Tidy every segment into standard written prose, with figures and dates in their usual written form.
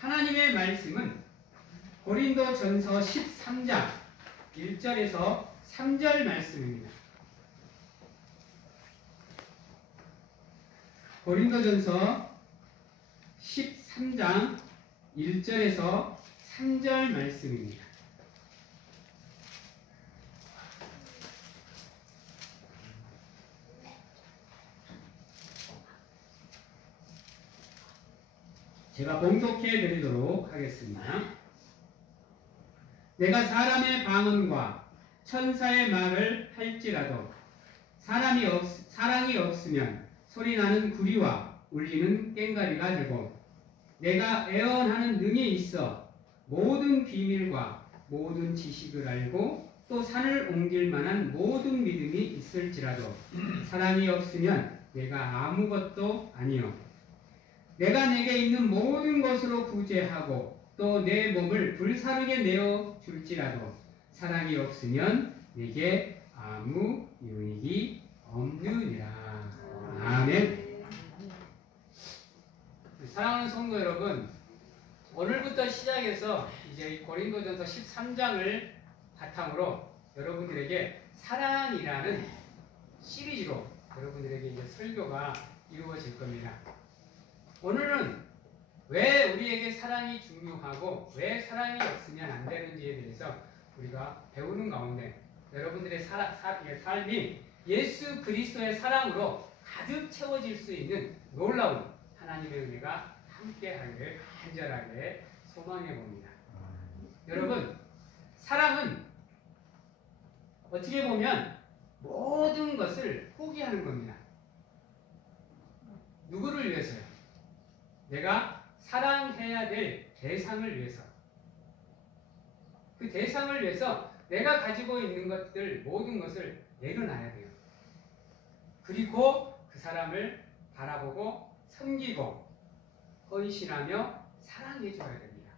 하나님의 말씀은 고린도전서 13장 1절에서 3절 말씀입니다. 고린도전서 13장 1절에서 3절 말씀입니다. 제가 봉독해 드리도록 하겠습니다. 내가 사람의 방언과 천사의 말을 할지라도 사랑이 없으면 소리나는 구리와 울리는 꽹과리가 되고, 내가 애언하는 능이 있어 모든 비밀과 모든 지식을 알고 또 산을 옮길 만한 모든 믿음이 있을지라도 사랑이 없으면 내가 아무것도 아니요. 내가 내게 있는 모든 것으로 구제하고 또 내 몸을 불사르게 내어 줄지라도 사랑이 없으면 내게 아무 유익이 없느니라. 아멘. 사랑하는 성도 여러분, 오늘부터 시작해서 이제 고린도전서 13장을 바탕으로 여러분들에게 사랑이라는 시리즈로 여러분들에게 이제 설교가 이루어질 겁니다. 오늘은 왜 우리에게 사랑이 중요하고 왜 사랑이 없으면 안 되는지에 대해서 우리가 배우는 가운데 여러분들의 삶이 예수 그리스도의 사랑으로 가득 채워질 수 있는 놀라운 하나님의 은혜가 함께하기를 간절하게 소망해 봅니다. 여러분, 사랑은 어떻게 보면 모든 것을 포기하는 겁니다. 누구를 위해서요? 내가 사랑해야 될 대상을 위해서. 그 대상을 위해서 내가 가지고 있는 것들, 모든 것을 내려놔야 돼요. 그리고 그 사람을 바라보고 섬기고 헌신하며 사랑해줘야 됩니다.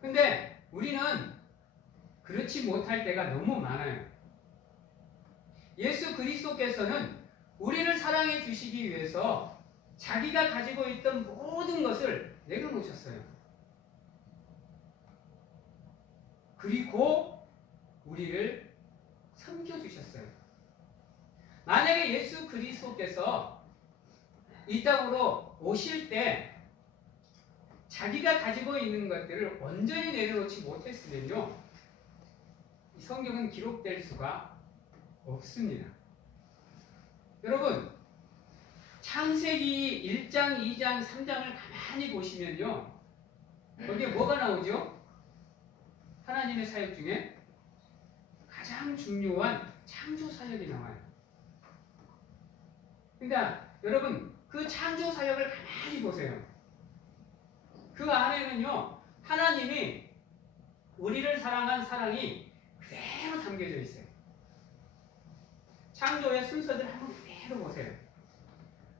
근데 우리는 그렇지 못할 때가 너무 많아요. 예수 그리스도께서는 우리를 사랑해 주시기 위해서 자기가 가지고 있던 모든 것을 내려놓으셨어요. 그리고 우리를 섬겨주셨어요. 만약에 예수 그리스도께서 이 땅으로 오실 때 자기가 가지고 있는 것들을 온전히 내려놓지 못했으면요, 이 성경은 기록될 수가 없습니다. 여러분, 창세기 1장, 2장, 3장을 가만히 보시면요, 거기에 뭐가 나오죠? 하나님의 사역 중에 가장 중요한 창조 사역이 나와요. 그러니까 여러분, 그 창조 사역을 가만히 보세요. 그 안에는요, 하나님이 우리를 사랑한 사랑이 그대로 담겨져 있어요. 창조의 순서들 한번 그대로 보세요.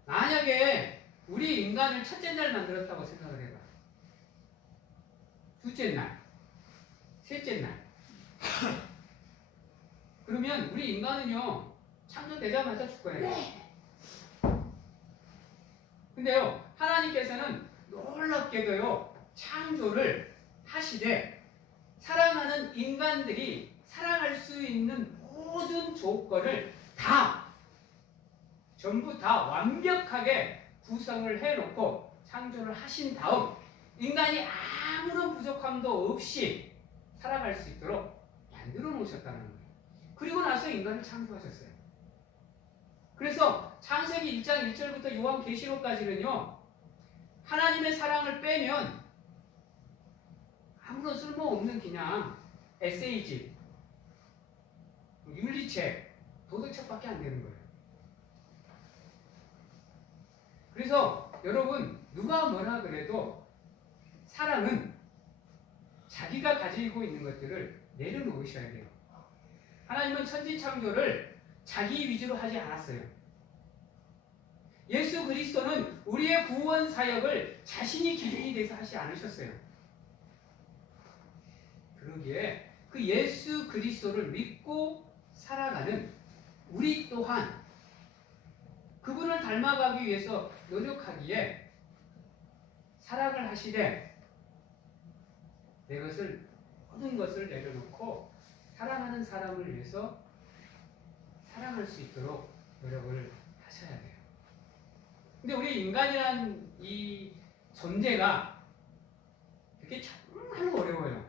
만약에 우리 인간을 첫째 날 만들었다고 생각을 해봐. 둘째 날, 셋째 날. 그러면 우리 인간은요, 창조되자마자 죽어요. 근데요, 하나님께서는 놀랍게도요, 창조를 하시되 사랑하는 인간들이 사랑할 수 있는 모든 조건을 전부 다 완벽하게 구성을 해놓고 창조를 하신 다음 인간이 아무런 부족함도 없이 살아갈 수 있도록 만들어 놓으셨다는 거예요. 그리고 나서 인간을 창조하셨어요. 그래서 창세기 1장 1절부터 요한계시록까지는요, 하나님의 사랑을 빼면 아무런 쓸모없는 그냥 에세이집, 윤리책, 도덕책밖에 안 되는 거예요. 그래서 여러분, 누가 뭐라 그래도 사랑은 자기가 가지고 있는 것들을 내려놓으셔야 돼요. 하나님은 천지창조를 자기 위주로 하지 않았어요. 예수 그리스도는 우리의 구원 사역을 자신이 기준이 돼서 하지 않으셨어요. 그러기에 그 예수 그리스도를 믿고 살아가는 우리 또한 그분을 닮아가기 위해서 노력하기에 사랑을 하시되 내 것을 모든 것을 내려놓고 사랑하는 사람을 위해서 사랑할 수 있도록 노력을 하셔야 돼요. 근데 우리 인간이란 이 존재가 그게 정말 어려워요.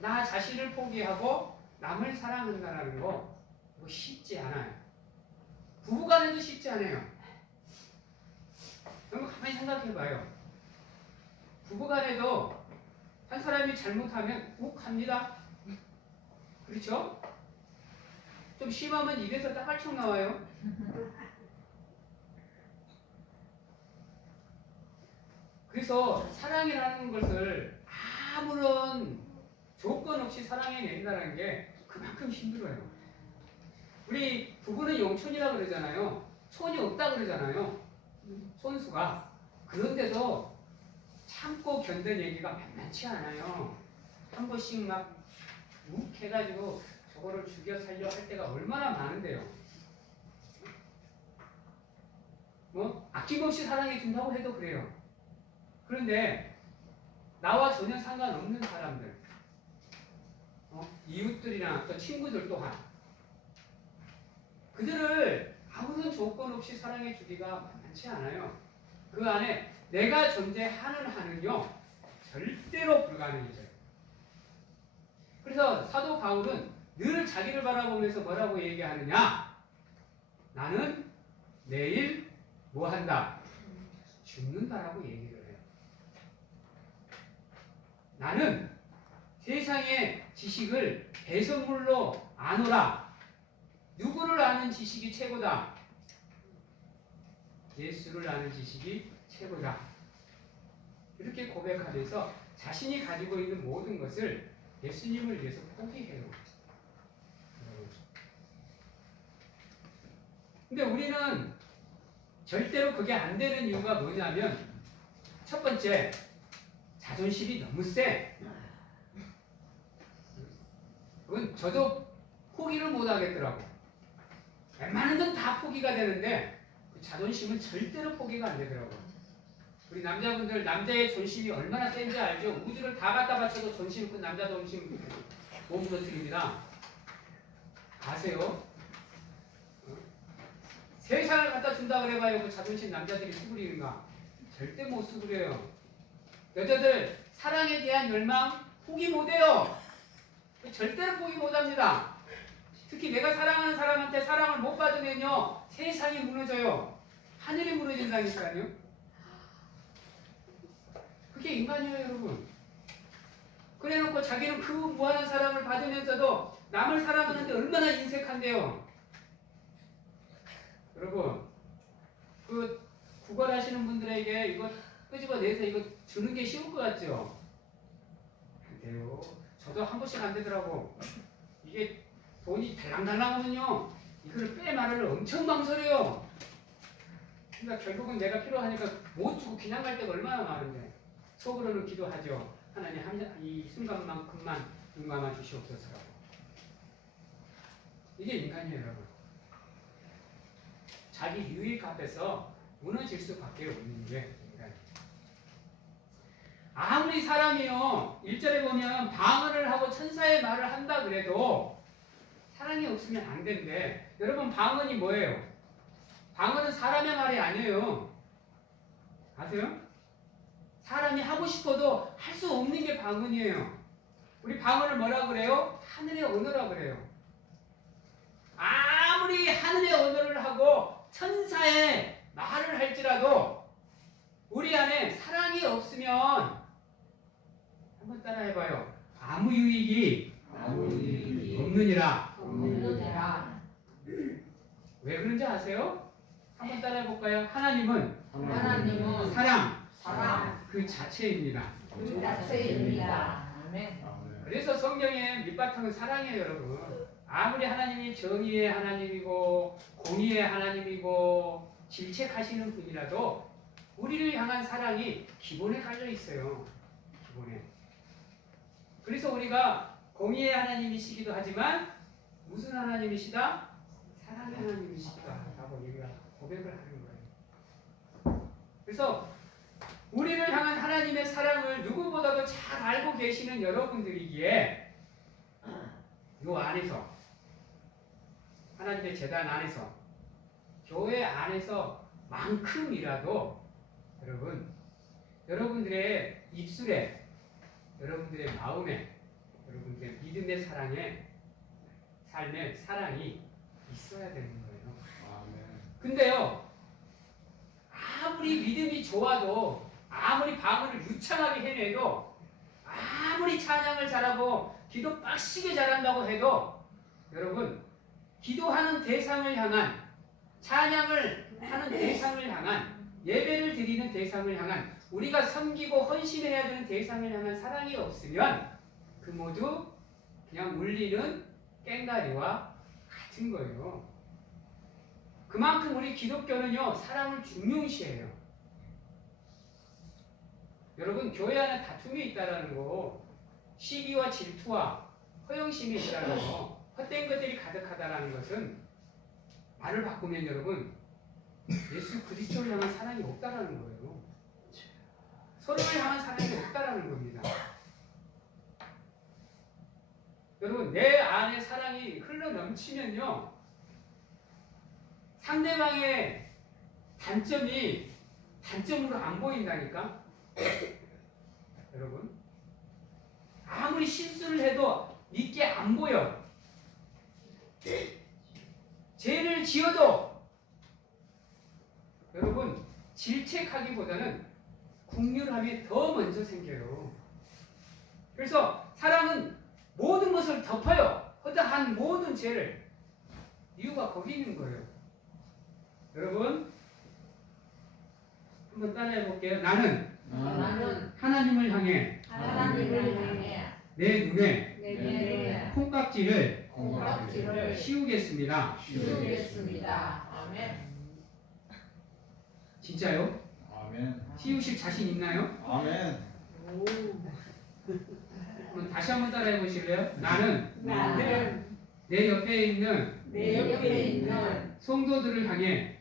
나 자신을 포기하고 남을 사랑한다는 거 이거 쉽지 않아요. 부부간에도 쉽지 않아요. 여러분 가만히 생각해봐요. 부부간에도 한 사람이 잘못하면 욱합니다. 그렇죠? 좀 심하면 입에서 딸깍 나와요. 그래서 사랑이라는 것을 아무런 조건 없이 사랑해낸다는 게 그만큼 힘들어요. 우리 부부는 영촌이라 그러잖아요. 촌이 없다 그러잖아요. 손수가. 그런데도 참고 견딘 얘기가 만만치 않아요. 한 번씩 막 욱 해가지고 저거를 죽여 살려 할 때가 얼마나 많은데요. 뭐 아낌없이 사랑해 준다고 해도 그래요. 그런데 나와 전혀 상관없는 사람들, 이웃들이나 또 친구들 또한 그들을 아무런 조건 없이 사랑해 주기가 만만치 않아요. 그 안에 내가 존재하는 한은요 절대로 불가능해져요. 그래서 사도 바울은 늘 자기를 바라보면서 뭐라고 얘기하느냐? 나는 내일 뭐 한다? 죽는다라고 얘기를 해요. 나는 세상의 지식을 배설물로 아노라. 누구를 아는 지식이 최고다? 예수를 아는 지식이 최고다. 이렇게 고백하면서 자신이 가지고 있는 모든 것을 예수님을 위해서 포기해요. 근데 우리는 절대로 그게 안 되는 이유가 뭐냐면 첫 번째, 자존심이 너무 세. 그건 저도 포기를 못 하겠더라고. 웬만한 건 다 포기가 되는데 그 자존심은 절대로 포기가 안 되더라고. 우리 남자분들 남자의 존심이 얼마나 센지 알죠? 우주를 다 갖다 바쳐도 존심 큰 남자 존심 못 무너뜨립니다. 아세요? 세상을 갖다 준다 그래봐요. 그 자존심 남자들이 수그리는가? 절대 못 수그려요. 여자들 사랑에 대한 열망 포기 못해요. 절대로 포기 못합니다. 특히 내가 사랑하는 사람한테 사랑을 못 받으면요 세상이 무너져요. 하늘이 무너진다니까요. 그게 인간이에요, 여러분. 그래놓고 자기는 그 무한한 사랑을 받으면서도 남을 사랑하는데 얼마나 인색한데요. 여러분, 그 구걸하시는 분들에게 이거 끄집어내서 이거 주는 게 쉬울 것 같죠? 안 돼요. 저도 한 번씩 안 되더라고. 이게 돈이 달랑달랑하면요 이걸 빼 말을 엄청 망설여요. 그러니까 결국은 내가 필요하니까 못 주고 그냥 갈 때가 얼마나 많은데 속으로는 기도하죠. 하나님 이 순간만큼만 눈 감아 주시옵소서라고. 이게 인간이에요, 여러분. 자기 유익 앞에서 무너질 수밖에 없는 게 인간이에요. 아무리 사람이요 1절에 보면 방언을 하고 천사의 말을 한다 그래도 사랑이 없으면 안 된대. 여러분 방언이 뭐예요? 방언은 사람의 말이 아니에요. 아세요? 사람이 하고 싶어도 할 수 없는 게 방언이에요. 우리 방언을 뭐라 그래요? 하늘의 언어라 그래요. 아무리 하늘의 언어를 하고 천사의 말을 할지라도 우리 안에 사랑이 없으면 한번 따라해봐요. 아무 유익이 없느니라. 왜 그런지 아세요? 한번 따라해볼까요? 하나님은 사랑 그 자체입니다. 그래서 성경의 밑바탕은 사랑이에요, 여러분. 아무리 하나님이 정의의 하나님이고 공의의 하나님이고 질책하시는 분이라도 우리를 향한 사랑이 기본에 깔려 있어요. 기본에. 그래서 우리가 공의의 하나님이시기도 하지만 무슨 하나님이시다? 사랑의 하나님이시다 라고 우리가 고백을 하는 거예요. 그래서 우리를 사랑을 누구보다도 잘 알고 계시는 여러분들이기에 요 안에서 하나님의 제단 안에서 교회 안에서만큼이라도 여러분들의 입술에 여러분들의 마음에 여러분들의 믿음의 삶의 사랑이 있어야 되는 거예요. 근데요 아무리 믿음이 좋아도 아무리 방언을 유창하게 해내도 아무리 찬양을 잘하고 기도 빡시게 잘한다고 해도 여러분 기도하는 대상을 향한 찬양을 하는 대상을 향한 예배를 드리는 대상을 향한 우리가 섬기고 헌신해야 되는 대상을 향한 사랑이 없으면 그 모두 그냥 울리는 꽹과리와 같은 거예요. 그만큼 우리 기독교는요 사랑을 중요시해요. 여러분 교회 안에 다툼이 있다라는 거, 시기와 질투와 허영심이 있다는 거, 헛된 것들이 가득하다라는 것은 말을 바꾸면 여러분 예수 그리스도를 향한 사랑이 없다라는 거예요. 서로를 향한 사랑이 없다라는 겁니다. 여러분 내 안에 사랑이 흘러 넘치면요 상대방의 단점이 단점으로 안 보인다니까. 여러분 아무리 실수를 해도 믿게 안 보여. 죄를 지어도 여러분 질책하기보다는 긍휼함이 더 먼저 생겨요. 그래서 사랑은 모든 것을 덮어요. 허다한 모든 죄를. 이유가 거기 있는 거예요. 여러분 한번 따라해 볼게요. 나는 하나님을 향해 내 눈에 콩깍지를 씌우겠습니다. 아멘. 진짜요? 아멘. 씌우실 자신 있나요? 아멘. 그럼 다시 한번 따라해 보실래요? 나는 내 옆에 있는 성도들을 향해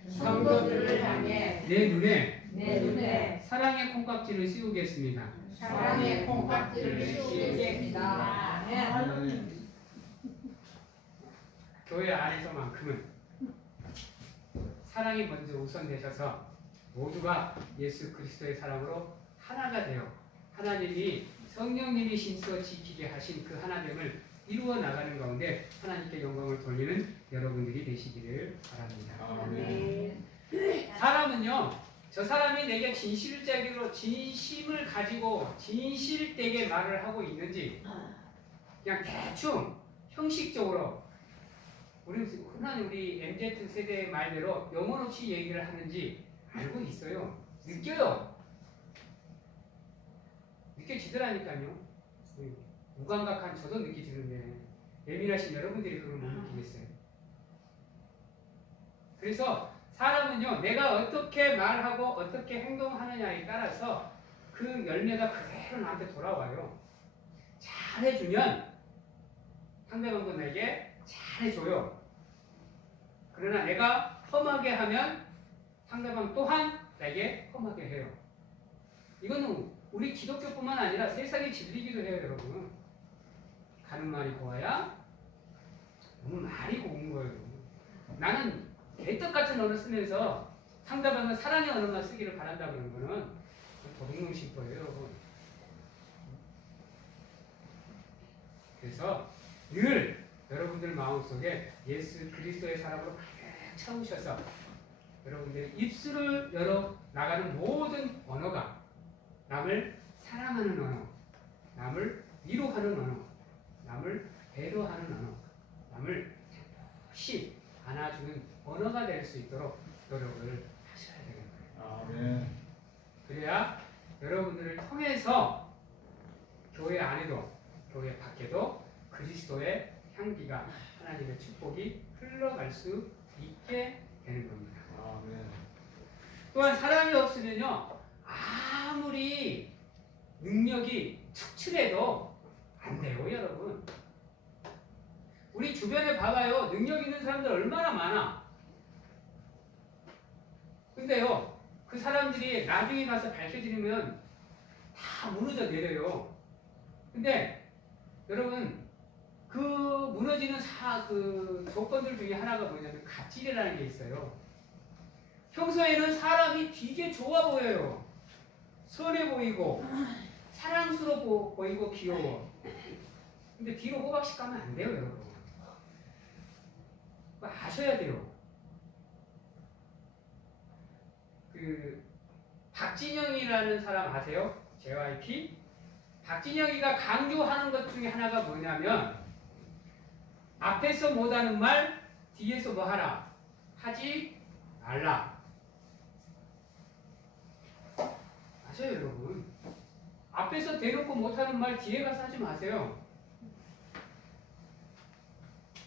내 눈에 사랑의 콩깍지를 씌우겠습니다. 아멘. 교회 안에서만큼은 사랑이 먼저 우선되셔서 모두가 예수 그리스도의 사랑으로 하나가 되어 하나님이 성령님이 신서 지키게 하신 그 하나됨을 이루어 나가는 가운데 하나님께 영광을 돌리는 여러분들이 되시기를 바랍니다. 아멘. 사람은요, 저 사람이 내게 진심을 가지고 진실되게 말을 하고 있는지 그냥 대충 형식적으로 우리 MZ 세대의 말대로 영혼 없이 얘기를 하는지 알고 있어요. 느껴요. 느껴지더라니까요. 무감각한 저도 느끼지는데 예민하신 여러분들이 그걸 못 느끼겠어요. 그래서 사람은요, 내가 어떻게 말하고 어떻게 행동하느냐에 따라서 그 열매가 그대로 나한테 돌아와요. 잘해주면 상대방도 내게 잘해줘요. 그러나 내가 험하게 하면 상대방 또한 내게 험하게 해요. 이거는 우리 기독교뿐만 아니라 세상의 진리기도 해요, 여러분. 가는 말이 고와야 너무 말이 고운 거예요. 나는 개떡 같은 언어 쓰면서 상대방은 사랑의 언어만 쓰기를 바란다 그러는 거는 도둑놈 심보예요, 여러분. 그래서 늘 여러분들 마음속에 예수 그리스도의 사랑으로 가득 채우셔서 여러분들의 입술을 열어 나가는 모든 언어가 남을 사랑하는 언어, 남을 위로하는 언어, 남을 배려하는 언어, 남을 혹시 안아주는 언어가 될 수 있도록 노력을 하셔야 되는 거예요. 아멘. 그래야 여러분들을 통해서 교회 안에도 교회 밖에도 그리스도의 향기가 하나님의 축복이 흘러갈 수 있게 되는 겁니다. 아멘. 또한 사랑이 없으면요 아무리 능력이 특출해도 안 돼요, 여러분. 우리 주변에 봐봐요. 능력 있는 사람들 얼마나 많아. 근데요 그 사람들이 나중에 가서 밝혀지면 다 다 무너져 내려요. 근데 여러분 그 무너지는 그 조건들 중에 하나가 뭐냐면 갑질이라는 게 있어요. 평소에는 사람이 되게 좋아 보여요. 선해 보이고 사랑스러워 보이고 귀여워. 근데 뒤로 호박씩 가면 안 돼요, 여러분. 그거 아셔야 돼요. 그 박진영이라는 사람 아세요? JYP? 박진영이가 강조하는 것 중에 하나가 뭐냐면 앞에서 못하는 말 뒤에서 뭐 하라? 하지 말라. 아셔요, 여러분. 앞에서 대놓고 못하는 말 뒤에 가서 하지 마세요.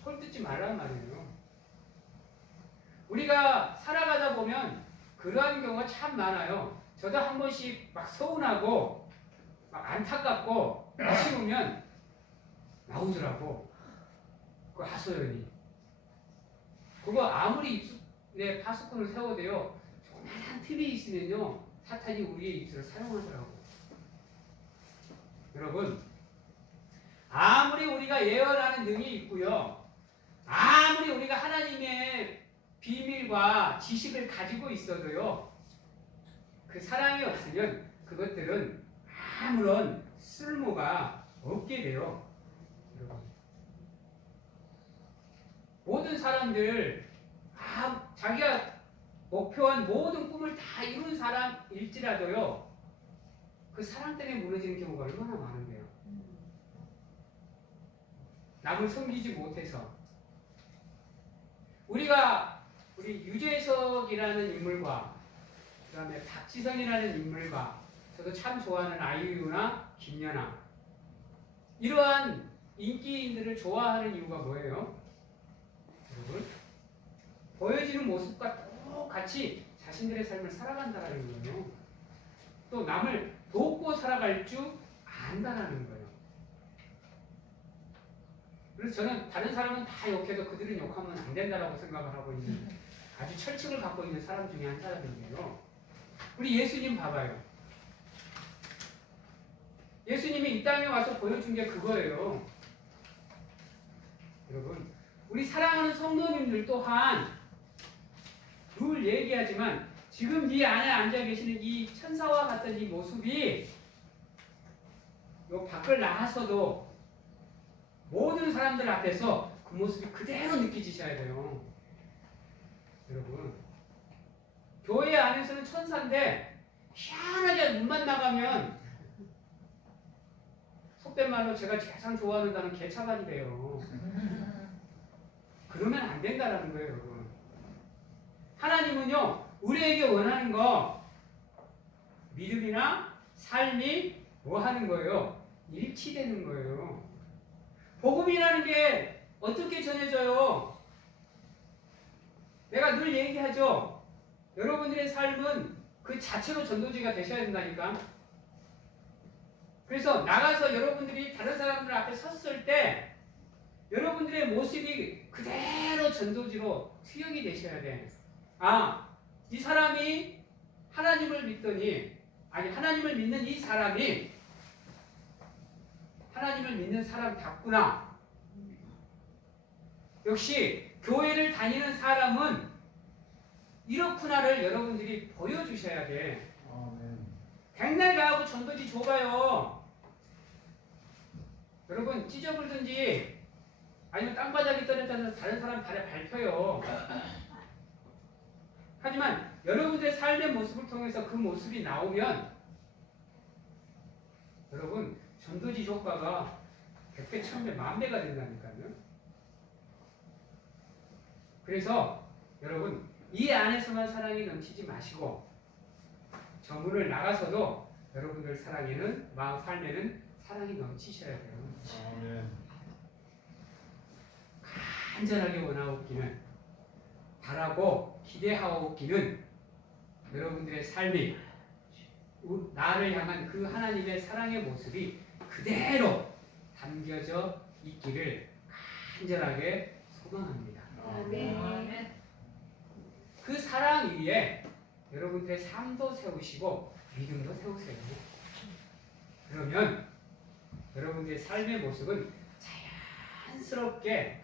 헐 듣지 말란 말이에요. 우리가 살아가다 보면 그러한 경우가 참 많아요. 저도 한 번씩 막 서운하고 막 안타깝고 아쉬우면 나오더라고. 그 하소연이. 그거 아무리 입술에 파수꾼을 세워도요. 조그만한 틈이 있으면요. 사탄이 우리의 입술을 사용하더라고. 여러분 아무리 우리가 예언하는 능이 있고요. 아무리 우리가 하나님의 비밀과 지식을 가지고 있어도요. 그 사랑이 없으면 그것들은 아무런 쓸모가 없게 돼요. 여러분. 모든 사람들 자기가 목표한 모든 꿈을 다 이룬 사람일지라도요. 그 사랑 때문에 무너지는 경우가 얼마나 많은데요. 남을 섬기지 못해서. 우리 유재석이라는 인물과 그 다음에 박지성이라는 인물과 저도 참 좋아하는 아이유나 김연아 이러한 인기인들을 좋아하는 이유가 뭐예요? 여러분 보여지는 모습과 똑같이 자신들의 삶을 살아간다는 거예요. 또 남을 돕고 살아갈 줄 안다는 거예요. 그래서 저는 다른 사람은 다 욕해도 그들은 욕하면 안 된다라고 생각을 하고 있는 아주 철칙을 갖고 있는 사람 중에 한 사람인데요. 우리 예수님 봐봐요. 예수님이 이 땅에 와서 보여준 게 그거예요. 여러분, 우리 사랑하는 성도님들 또한 늘 얘기하지만 지금 이 안에 앉아 계시는 이 천사와 같은 이 모습이 요 밖을 나가서도 모든 사람들 앞에서 그 모습이 그대로 느껴지셔야 돼요. 여러분, 교회 안에서는 천사인데 희한하게 눈만 나가면 속된 말로 제가 가장 좋아하는 단어 개차반이 돼요. 그러면 안 된다는 거예요, 여러분. 하나님은요, 우리에게 원하는 거 믿음이나 삶이 뭐 하는 거예요? 일치되는 거예요. 복음이라는 게 어떻게 전해져요? 내가 늘 얘기하죠. 여러분들의 삶은 그 자체로 전도지가 되셔야 된다니까. 그래서 나가서 여러분들이 다른 사람들 앞에 섰을 때 여러분들의 모습이 그대로 전도지로 투영이 되셔야 돼. 이 사람이 하나님을 믿더니 하나님을 믿는 이 사람이 하나님을 믿는 사람답구나. 역시 교회를 다니는 사람은 이렇구나를 여러분들이 보여주셔야 돼. 백날 가고 전도지 좁아요. 여러분 찢어불든지 아니면 땅바닥이 떨어져서 다른 사람 발에 밟혀요. 하지만 여러분들의 삶의 모습을 통해서 그 모습이 나오면 여러분 전도지 효과가 100배, 1000배, 10,000배가 된다니까요. 그래서 여러분 이 안에서만 사랑이 넘치지 마시고 저 문을 나가서도 여러분들 삶에는 사랑이 넘치셔야 돼요. 간절하게 원하옵기는 바라고 기대하옵기는 여러분들의 삶이 나를 향한 그 하나님의 사랑의 모습이 그대로 담겨져 있기를 간절하게 소망합니다. 그 사랑 위에 여러분들의 삶도 세우시고 믿음도 세우세요. 그러면 여러분들의 삶의 모습은 자연스럽게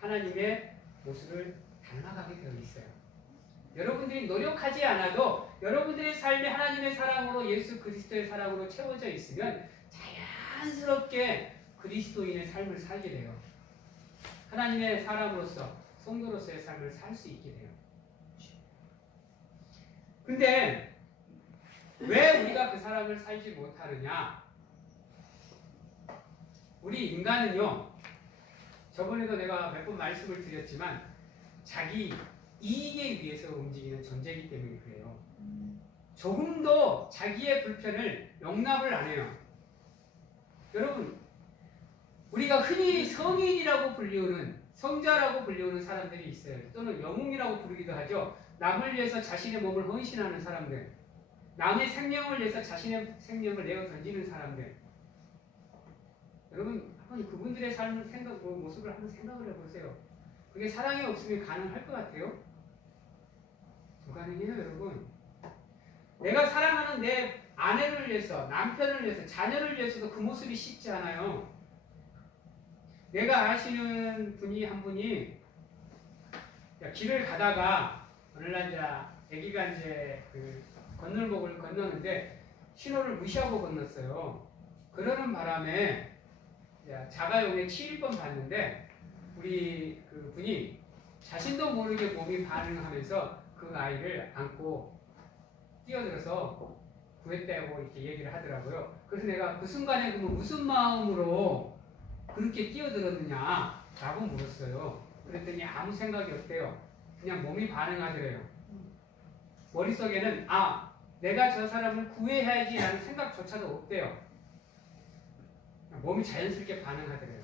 하나님의 모습을 닮아가게 되어 있어요. 여러분들이 노력하지 않아도 여러분들의 삶이 하나님의 사랑으로 예수 그리스도의 사랑으로 채워져 있으면 자연스럽게 그리스도인의 삶을 살게 돼요. 하나님의 사람으로서 성도로서의 삶을 살 수 있게 돼요. 근데 왜 우리가 그 사람을 살지 못하느냐? 우리 인간은요, 저번에도 내가 몇 번 말씀을 드렸지만 자기 이익에 위해서 움직이는 존재이기 때문에 그래요. 조금도 자기의 불편을 용납을 안 해요. 여러분, 우리가 흔히 성인이라고 불리우는, 성자라고 불리우는 사람들이 있어요. 또는 영웅이라고 부르기도 하죠. 남을 위해서 자신의 몸을 헌신하는 사람들, 남의 생명을 위해서 자신의 생명을 내어 던지는 사람들. 여러분, 한번 그분들의 삶을 모습을 한번 생각을 해보세요. 그게 사랑이 없으면 가능할 것 같아요? 불가능해요, 여러분. 내가 사랑하는 내 아내를 위해서, 남편을 위해서, 자녀를 위해서도 그 모습이 쉽지 않아요. 내가 아시는 분이 한 분이 길을 가다가 어느 날 이제 아기가 이제 그 건널목을 건너는데 신호를 무시하고 건넜어요. 그러는 바람에 자가용에 치일 뻔 봤는데 우리 그 분이 자신도 모르게 몸이 반응하면서 그 아이를 안고 뛰어들어서 구했다고 이렇게 얘기를 하더라고요. 그래서 내가 그 순간에 그러면 무슨 마음으로 그렇게 뛰어들었느냐라고 물었어요. 그랬더니 아무 생각이 없대요. 그냥 몸이 반응하더래요. 머릿속에는 내가 저 사람을 구해야지라는 생각조차도 없대요. 몸이 자연스럽게 반응하더래요.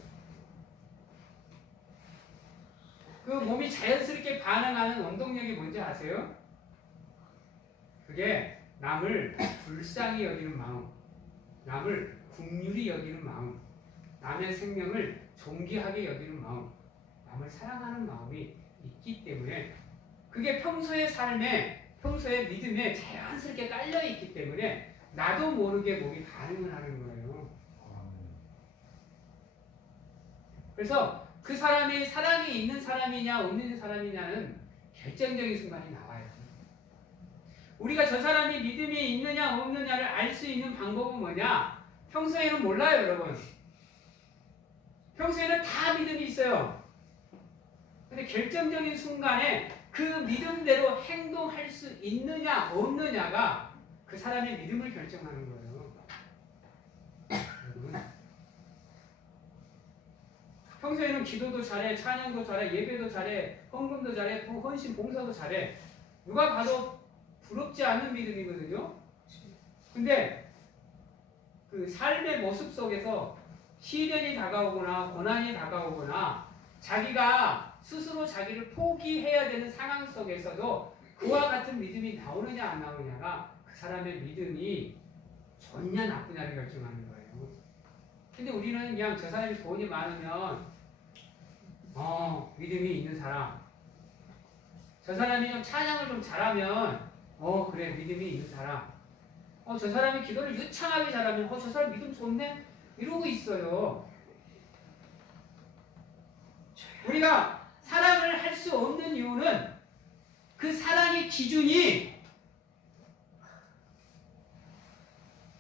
그 몸이 자연스럽게 반응하는 원동력이 뭔지 아세요? 그게 남을 불쌍히 여기는 마음, 남을 긍휼히 여기는 마음, 남의 생명을 존귀하게 여기는 마음, 남을 사랑하는 마음이 있기 때문에 그게 평소의 삶에, 평소의 믿음에 자연스럽게 깔려있기 때문에 나도 모르게 몸이 반응을 하는 거예요. 그래서 그 사람이 사랑이 있는 사람이냐 없는 사람이냐는 결정적인 순간이 나와요. 우리가 저 사람이 믿음이 있느냐 없느냐를 알 수 있는 방법은 뭐냐? 평소에는 몰라요, 여러분. 평소에는 다 믿음이 있어요. 근데 결정적인 순간에 그 믿음대로 행동할 수 있느냐 없느냐가 그 사람의 믿음을 결정하는 거예요. 여러분, 평소에는 기도도 잘해, 찬양도 잘해, 예배도 잘해, 헌금도 잘해, 헌신 봉사도 잘해. 누가 봐도 부럽지 않은 믿음이거든요. 근데 그 삶의 모습 속에서 시련이 다가오거나 고난이 다가오거나 자기가 스스로 자기를 포기해야 되는 상황 속에서도 그와 같은 믿음이 나오느냐 안 나오느냐가 그 사람의 믿음이 좋냐 나쁘냐를 결정하는 거예요. 근데 우리는 그냥 저 사람이 돈이 많으면 믿음이 있는 사람, 저 사람이 좀 찬양을 좀 잘하면 그래 믿음이 있는 사람, 저 사람이 기도를 유창하게 잘하면 저 사람 믿음 좋네? 이러고 있어요. 우리가 사랑을 할 수 없는 이유는 그 사랑의 기준이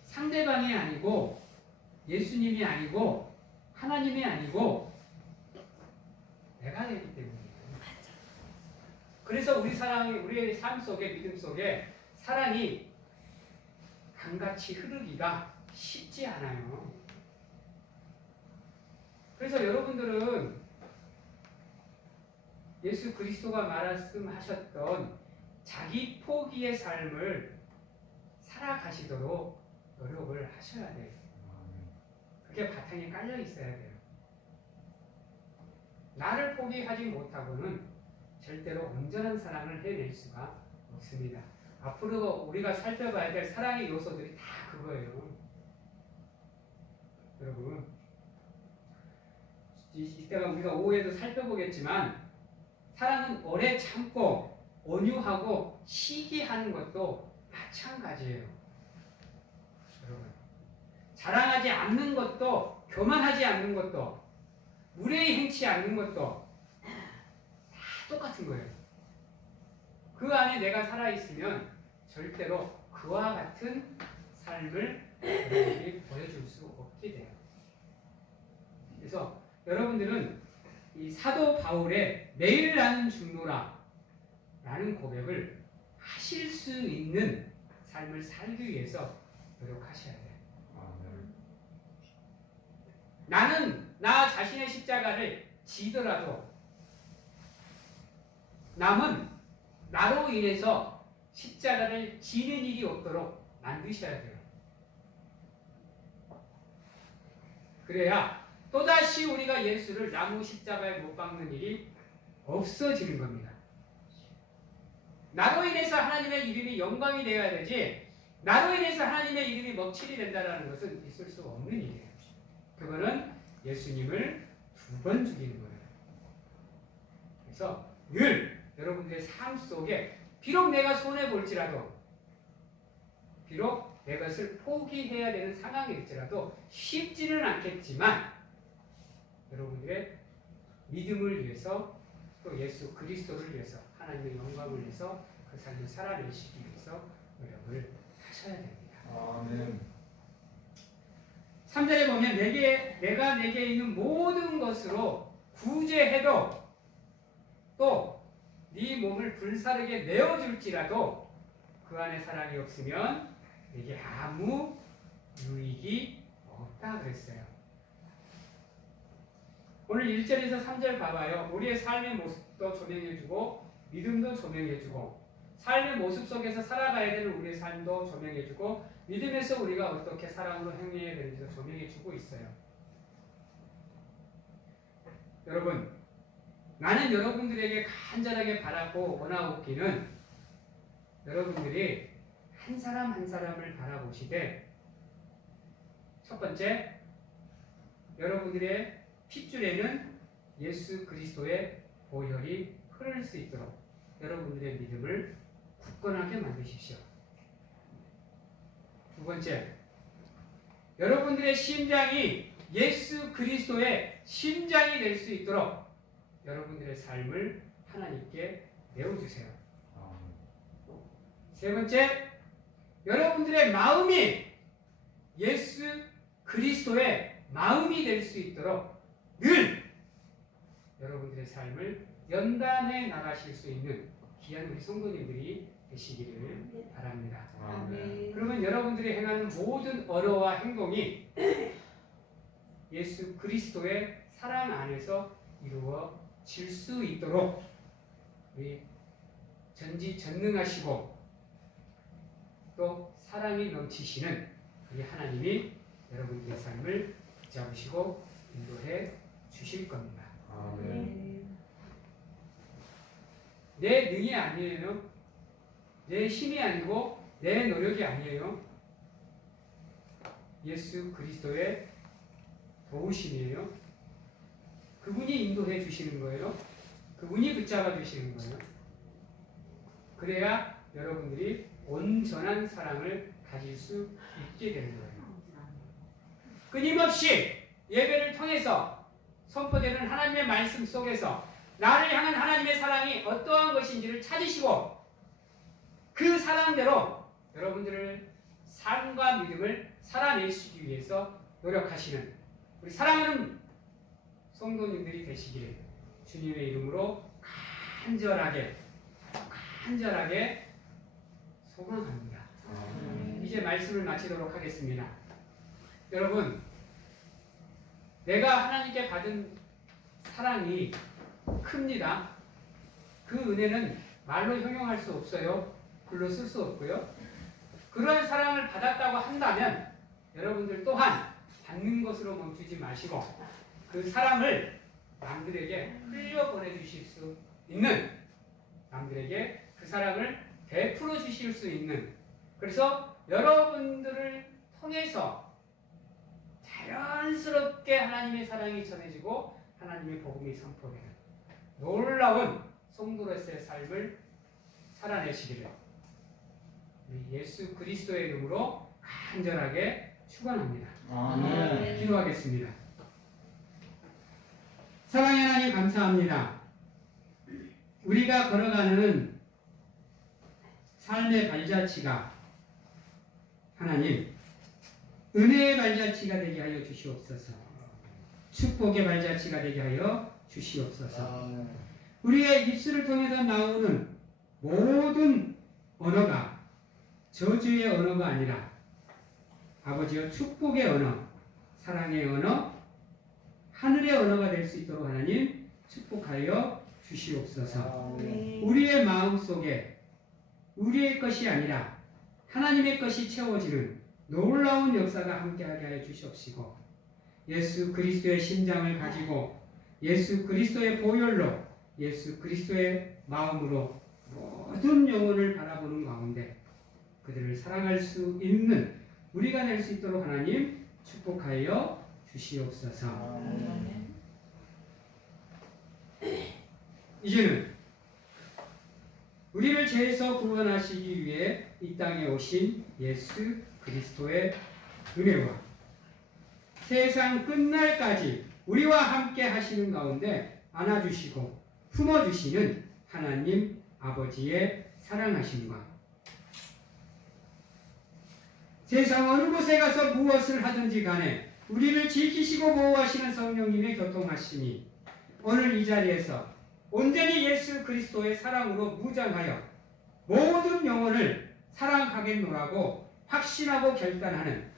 상대방이 아니고 예수님이 아니고 하나님이 아니고 내가 되기 때문이에요. 그래서 우리의 삶 속에, 믿음 속에 사랑이 강같이 흐르기가 쉽지 않아요. 그래서 여러분들은 예수 그리스도가 말씀하셨던 자기 포기의 삶을 살아가시도록 노력을 하셔야 돼요. 그게 바탕에 깔려 있어야 돼요. 나를 포기하지 못하고는 절대로 온전한 사랑을 해낼 수가 없습니다. 앞으로 우리가 살펴봐야 될 사랑의 요소들이 다 그거예요. 여러분, 이따가 우리가 오후에도 살펴보겠지만 사랑은 오래 참고 온유하고 시기하는 것도 마찬가지예요. 여러분, 자랑하지 않는 것도, 교만하지 않는 것도, 무례히 행치 않는 것도 다 똑같은 거예요. 그 안에 내가 살아있으면 절대로 그와 같은 삶을 여러분들이 보여줄 수 없게 돼요. 그래서 여러분들은 이 사도 바울의 매일 나는 중노라 라는 고백을 하실 수 있는 삶을 살기 위해서 노력하셔야 돼요. 나는 나 자신의 십자가를 지더라도 남은 나로 인해서 십자가를 지는 일이 없도록 만드셔야 돼요. 그래야 또다시 우리가 예수를 나무 십자가에 못 박는 일이 없어지는 겁니다. 나로 인해서 하나님의 이름이 영광이 되어야 되지, 나로 인해서 하나님의 이름이 먹칠이 된다는 것은 있을 수 없는 일이에요. 그거는 예수님을 2번 죽이는 거예요. 그래서 늘 여러분들의 삶 속에 비록 내가 손해볼지라도, 비록 내 것을 포기해야 되는 상황일지라도 쉽지는 않겠지만 여러분들의 믿음을 위해서, 또 예수 그리스도를 위해서, 하나님의 영광을 위해서 그 삶을 살아내시기 위해서 노력을 하셔야 됩니다. 아멘. 3절에 보면 내가 내게 있는 모든 것으로 구제해도 또 네 몸을 불사르게 내어줄지라도 그 안에 사랑이 없으면 내게 아무 유익이 없다 그랬어요. 오늘 1절에서 3절 봐봐요. 우리의 삶의 모습도 조명해주고 믿음도 조명해주고 삶의 모습 속에서 살아가야 되는 우리의 삶도 조명해주고 믿음에서 우리가 어떻게 사랑으로 행해야 되는지도 조명해주고 있어요. 여러분, 나는 여러분들에게 간절하게 바라고 원하옵기는 여러분들이 한 사람 한 사람을 바라보시되, 첫 번째, 여러분들의 핏줄에는 예수 그리스도의 보혈이 흐를 수 있도록 여러분들의 믿음을 굳건하게 만드십시오. 두 번째, 여러분들의 심장이 예수 그리스도의 심장이 될 수 있도록 여러분들의 삶을 하나님께 내어주세요. 세 번째, 여러분들의 마음이 예수 그리스도의 마음이 될 수 있도록 늘 여러분들의 삶을 연단해 나가실 수 있는 귀한 우리 성도님들이 되시기를 바랍니다. 그러면 여러분들이 행하는 모든 언어와 행동이 예수 그리스도의 사랑 안에서 이루어질 수 있도록 우리 전지전능하시고 또 사랑이 넘치시는 우리 하나님이 여러분들의 삶을 붙잡으시고 인도해 주실 겁니다. 아멘. 내 능이 아니에요. 내 힘이 아니고 내 노력이 아니에요. 예수 그리스도의 도우심이에요. 그분이 인도해 주시는 거예요. 그분이 붙잡아 주시는 거예요. 그래야 여러분들이 온전한 사랑을 가질 수 있게 되는 거예요. 끊임없이 예배를 통해서 선포되는 하나님의 말씀 속에서 나를 향한 하나님의 사랑이 어떠한 것인지를 찾으시고 그 사랑대로 여러분들의 삶과 믿음을 살아내시기 위해서 노력하시는 우리 사랑하는 성도님들이 되시기를 주님의 이름으로 간절하게 소망합니다. 이제 말씀을 마치도록 하겠습니다. 여러분, 내가 하나님께 받은 사랑이 큽니다. 그 은혜는 말로 형용할 수 없어요. 글로 쓸 수 없고요. 그러한 사랑을 받았다고 한다면 여러분들 또한 받는 것으로 멈추지 마시고 그 사랑을 남들에게 흘려 보내주실 수 있는, 남들에게 그 사랑을 베풀어 주실 수 있는, 그래서 여러분들을 통해서 자연스럽게 하나님의 사랑이 전해지고 하나님의 복음이 선포되는 놀라운 성도로서의 삶을 살아내시기를 예수 그리스도의 이름으로 간절하게 축원합니다. 아멘. 기도하겠습니다. 사랑의 하나님 감사합니다. 우리가 걸어가는 삶의 발자취가 하나님 은혜의 발자취가 되게 하여 주시옵소서. 축복의 발자취가 되게 하여 주시옵소서. 우리의 입술을 통해서 나오는 모든 언어가 저주의 언어가 아니라 아버지여 축복의 언어, 사랑의 언어, 하늘의 언어가 될 수 있도록 하나님 축복하여 주시옵소서. 우리의 마음속에 우리의 것이 아니라 하나님의 것이 채워지는 놀라운 역사가 함께하게 하여 주시옵시고, 예수 그리스도의 심장을 가지고 예수 그리스도의 보혈로 예수 그리스도의 마음으로 모든 영혼을 바라보는 가운데 그들을 사랑할 수 있는 우리가 될 수 있도록 하나님 축복하여 주시옵소서. 이제는 우리를 죄에서 구원하시기 위해 이 땅에 오신 예수 그리스도의 은혜와 세상 끝날까지 우리와 함께 하시는 가운데 안아주시고 품어주시는 하나님 아버지의 사랑하심과 세상 어느 곳에 가서 무엇을 하든지 간에 우리를 지키시고 보호하시는 성령님의 교통하심이 오늘 이 자리에서 온전히 예수 그리스도의 사랑으로 무장하여 모든 영혼을 사랑하겠노라고 확신하고 결단하는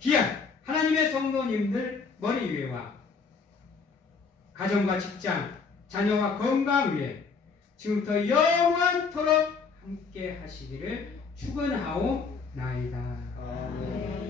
귀한 하나님의 성도님들 머리 위에와 가정과 직장, 자녀와 건강 위에 지금부터 영원토록 함께 하시기를 축원하옵나이다. 아멘.